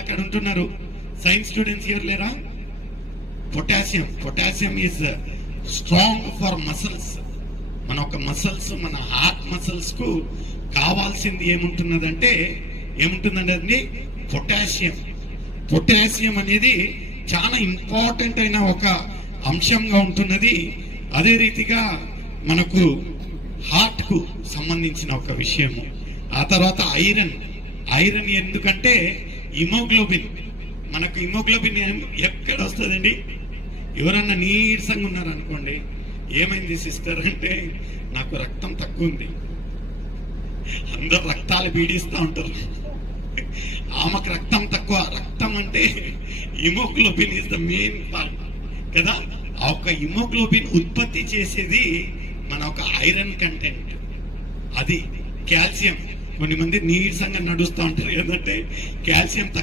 అక్కడ ఉంటున్నారు science students here లేరా? Potassium is strong for muscles. మన ఒక మసిల్స్, మన హార్ట్ మసిల్స్ కు కావాల్సింది ఏముంటున్నదంటే ఏముంటుందండి? పొటాషియం అనేది చాలా ఇంపార్టెంట్ అయిన ఒక అంశంగా ఉంటున్నది. అదే రీతిగా మనకు హార్ట్ కు సంబంధించిన ఒక విషయము. ఆ తర్వాత ఐరన్ ఎందుకంటే హిమోగ్లోబిన్, మనకు హిమోగ్లోబిన్ ఎక్కడ వస్తుందండి? ఎవరన్నా నీరసంగా ఉన్నారనుకోండి, ఏమైంది సిస్టర్ అంటే నాకు రక్తం తక్కువ ఉంది, అందరు రక్తాలు పీడిస్తూ ఉంటారు, ఆమెకు రక్తం తక్కువ. రక్తం అంటే haemoglobin is the main part కదా. ఆ ఒక హిమోగ్లోబిన్ ఉత్పత్తి చేసేది మన ఒక ఐరన్ కంటెంట్. అది కాల్షియం. కొన్ని మంది నీరసంగా నడుస్తూ ఉంటారు, ఏంటంటే కాల్షియం తక్కువ.